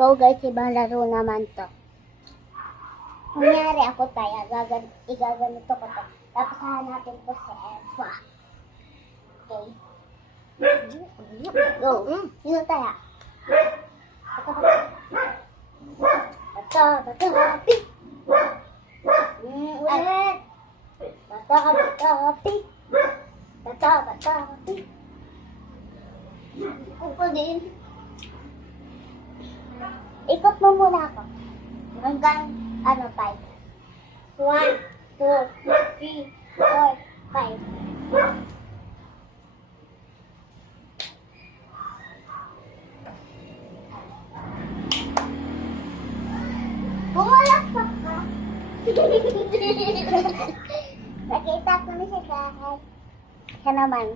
So guys, ibang laro naman to. Kunyari ako tayo, igaganito ko to. Tapos hahanapin ko si Eva. Okay. Go. Sino tayo? Bata-bata-pi. Ulit. Bata-bata-pi. Bata-bata-pi. Ako din. Ikot mo muna ako. Hanggang, 5. 1, 2, 3, 4, 5. Bumulak pa ka. Nakita ko na siya guys. Siya naman.